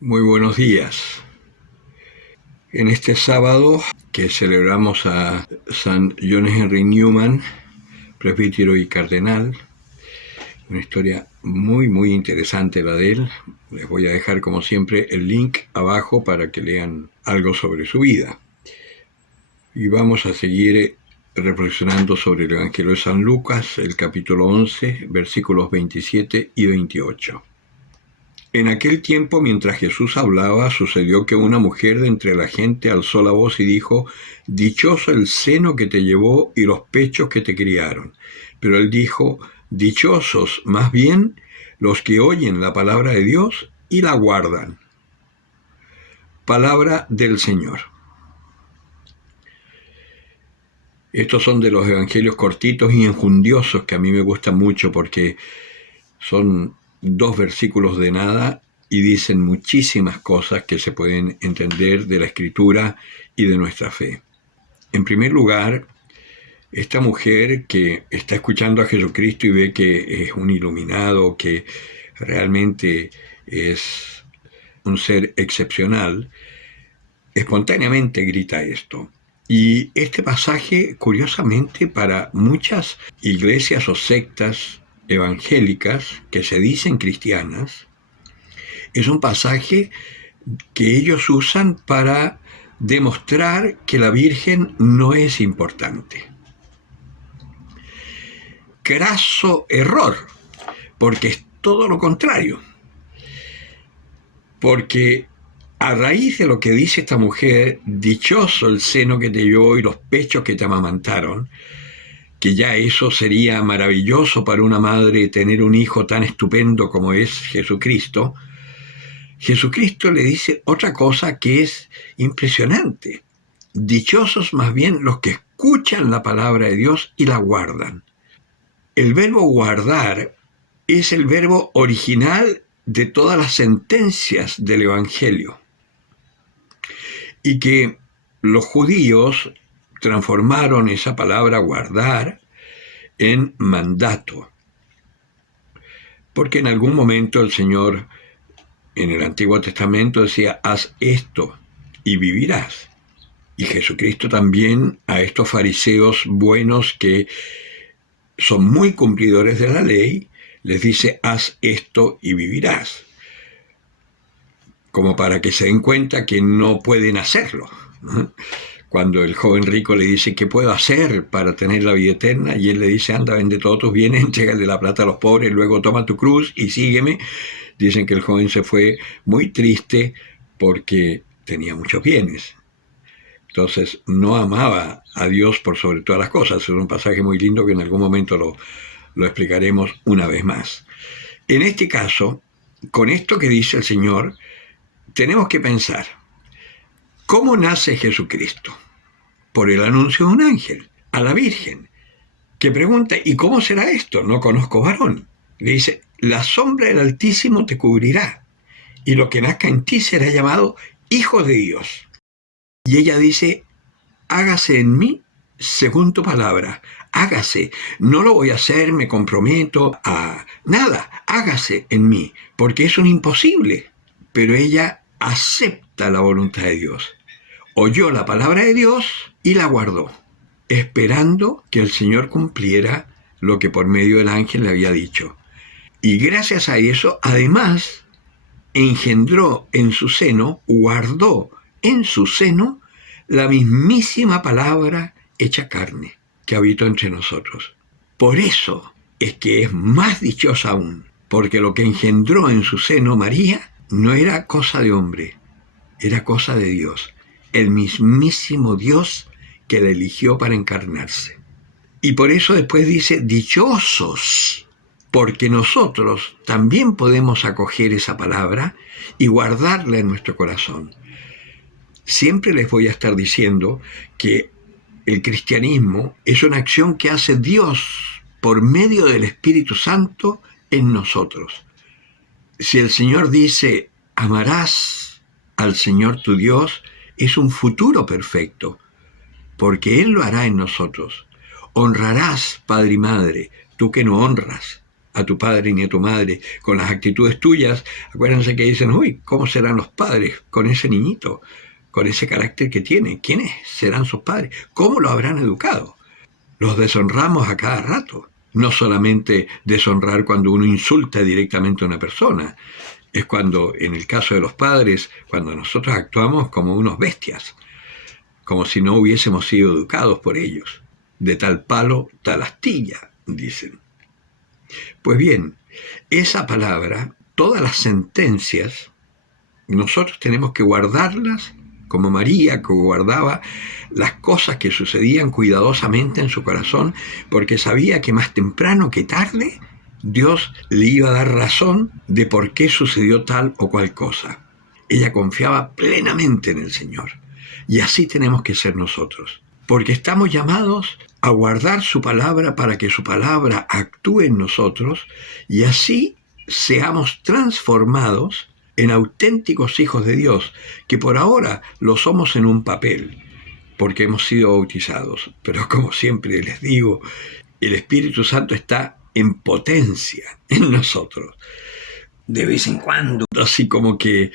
Muy buenos días. En este sábado que celebramos a San John Henry Newman, presbítero y cardenal, una historia muy interesante la de él. Les voy a dejar como siempre el link abajo para que lean algo sobre su vida. Y vamos a seguir reflexionando sobre el Evangelio de San Lucas, el capítulo 11, versículos 27 y 28. En aquel tiempo, mientras Jesús hablaba, sucedió que una mujer de entre la gente alzó la voz y dijo: «Dichoso el seno que te llevó y los pechos que te criaron». Pero él dijo: «Dichosos, más bien, los que oyen la palabra de Dios y la guardan». Palabra del Señor. Estos son de los evangelios cortitos y enjundiosos que a mí me gustan mucho porque son 2 versículos de nada y dicen muchísimas cosas que se pueden entender de la Escritura y de nuestra fe. En primer lugar, esta mujer que está escuchando a Jesucristo y ve que es un iluminado, que realmente es un ser excepcional, espontáneamente grita esto. Y este pasaje, curiosamente, para muchas iglesias o sectas evangélicas que se dicen cristianas, es un pasaje que ellos usan para demostrar que la Virgen no es importante. Craso error, porque es todo lo contrario. Porque a raíz de lo que dice esta mujer, dichoso el seno que te dio y los pechos que te amamantaron, que ya eso sería maravilloso para una madre tener un hijo tan estupendo como es Jesucristo, Jesucristo le dice otra cosa que es impresionante. Dichosos más bien los que escuchan la palabra de Dios y la guardan. El verbo guardar es el verbo original de todas las sentencias del Evangelio y que los judíos transformaron esa palabra guardar en mandato, porque en algún momento el Señor en el Antiguo Testamento decía: haz esto y vivirás. Y Jesucristo también a estos fariseos buenos que son muy cumplidores de la ley, les dice: haz esto y vivirás. Como para que se den cuenta que no pueden hacerlo. Cuando el joven rico le dice: ¿qué puedo hacer para tener la vida eterna? Y él le dice: anda, vende todos tus bienes, entrégale la plata a los pobres, luego toma tu cruz y sígueme. Dicen que el joven se fue muy triste porque tenía muchos bienes. Entonces no amaba a Dios por sobre todas las cosas. Es un pasaje muy lindo que en algún momento lo explicaremos una vez más. En este caso, con esto que dice el Señor, tenemos que pensar: ¿cómo nace Jesucristo? Por el anuncio de un ángel a la Virgen, que pregunta: ¿y cómo será esto? No conozco varón. Le dice: la sombra del Altísimo te cubrirá, y lo que nazca en ti será llamado Hijo de Dios. Y ella dice: hágase en mí según tu palabra. Hágase. No lo voy a hacer, me comprometo a nada. Hágase en mí, porque es un imposible. Pero ella acepta la voluntad de Dios. Oyó la palabra de Dios y la guardó, esperando que el Señor cumpliera lo que por medio del ángel le había dicho. Y gracias a eso, además, engendró en su seno, guardó en su seno, la mismísima palabra hecha carne, que habitó entre nosotros. Por eso es que es más dichosa aún, porque lo que engendró en su seno María no era cosa de hombre, era cosa de Dios, el mismísimo Dios que la eligió para encarnarse. Y por eso después dice: dichosos, porque nosotros también podemos acoger esa palabra y guardarla en nuestro corazón. Siempre les voy a estar diciendo que el cristianismo es una acción que hace Dios por medio del Espíritu Santo en nosotros. Si el Señor dice: amarás al Señor tu Dios, es un futuro perfecto, porque Él lo hará en nosotros. Honrarás padre y madre, tú que no honras. a tu padre ni a tu madre con las actitudes tuyas, acuérdense que dicen, uy, ¿cómo serán los padres con ese niñito, con ese carácter que tiene? ¿Quiénes serán sus padres? ¿Cómo lo habrán educado? Los deshonramos a cada rato. No solamente deshonrar cuando uno insulta directamente a una persona, es cuando, en el caso de los padres, cuando nosotros actuamos como unos bestias, como si no hubiésemos sido educados por ellos. De tal palo, tal astilla, dicen. Pues bien, esa palabra, todas las sentencias, nosotros tenemos que guardarlas como María, que guardaba las cosas que sucedían cuidadosamente en su corazón, porque sabía que más temprano que tarde Dios le iba a dar razón de por qué sucedió tal o cual cosa. Ella confiaba plenamente en el Señor. Y así tenemos que ser nosotros, porque estamos llamados a guardar su palabra para que su palabra actúe en nosotros y así seamos transformados en auténticos hijos de Dios, que por ahora lo somos en un papel, porque hemos sido bautizados. Pero como siempre les digo, el Espíritu Santo está en potencia en nosotros. De vez en cuando, así como que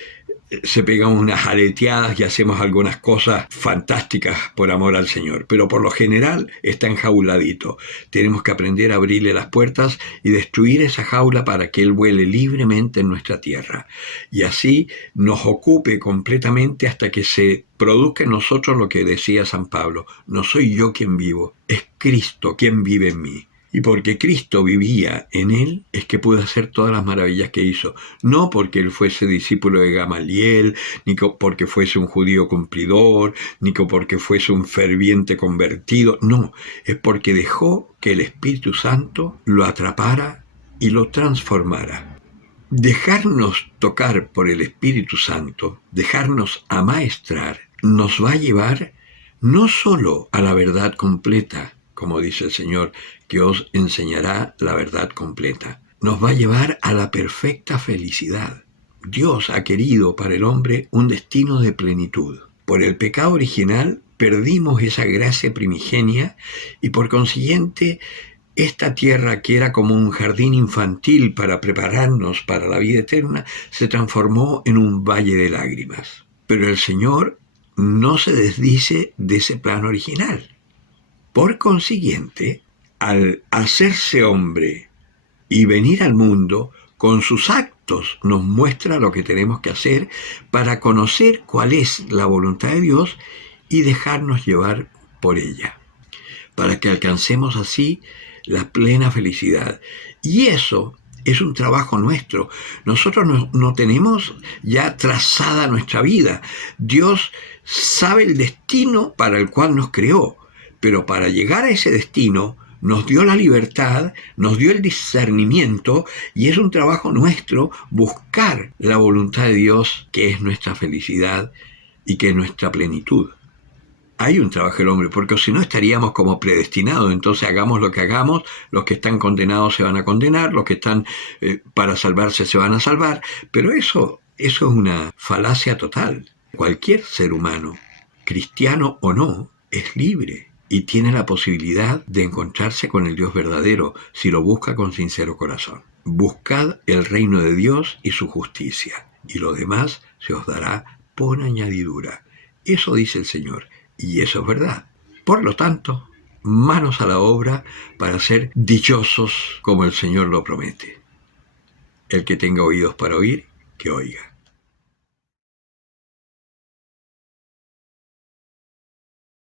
se pegan unas aleteadas y hacemos algunas cosas fantásticas por amor al Señor, pero por lo general está enjauladito. Tenemos que aprender a abrirle las puertas y destruir esa jaula para que Él vuele libremente en nuestra tierra y así nos ocupe completamente hasta que se produzca en nosotros lo que decía San Pablo: no soy yo quien vivo, es Cristo quien vive en mí. Y porque Cristo vivía en él, es que pudo hacer todas las maravillas que hizo. No porque él fuese discípulo de Gamaliel, ni porque fuese un judío cumplidor, ni porque fuese un ferviente convertido. No, es porque dejó que el Espíritu Santo lo atrapara y lo transformara. Dejarnos tocar por el Espíritu Santo, dejarnos amaestrar, nos va a llevar no solo a la verdad completa, como dice el Señor, que os enseñará la verdad completa. Nos va a llevar a la perfecta felicidad. Dios ha querido para el hombre un destino de plenitud. Por el pecado original perdimos esa gracia primigenia y por consiguiente esta tierra, que era como un jardín infantil para prepararnos para la vida eterna, se transformó en un valle de lágrimas. Pero el Señor no se desdice de ese plan original. Por consiguiente, al hacerse hombre y venir al mundo, con sus actos nos muestra lo que tenemos que hacer para conocer cuál es la voluntad de Dios y dejarnos llevar por ella, para que alcancemos así la plena felicidad. Y eso es un trabajo nuestro. Nosotros no tenemos ya trazada nuestra vida. Dios sabe el destino para el cual nos creó. Pero para llegar a ese destino nos dio la libertad, nos dio el discernimiento y es un trabajo nuestro buscar la voluntad de Dios, que es nuestra felicidad y que es nuestra plenitud. Hay un trabajo del hombre, porque si no estaríamos como predestinados. Entonces hagamos lo que hagamos, los que están condenados se van a condenar, los que están para salvarse se van a salvar. Pero eso es una falacia total. Cualquier ser humano, cristiano o no, es libre y tiene la posibilidad de encontrarse con el Dios verdadero si lo busca con sincero corazón. Buscad el reino de Dios y su justicia, y lo demás se os dará por añadidura. Eso dice el Señor, y eso es verdad. Por lo tanto, manos a la obra para ser dichosos como el Señor lo promete. El que tenga oídos para oír, que oiga.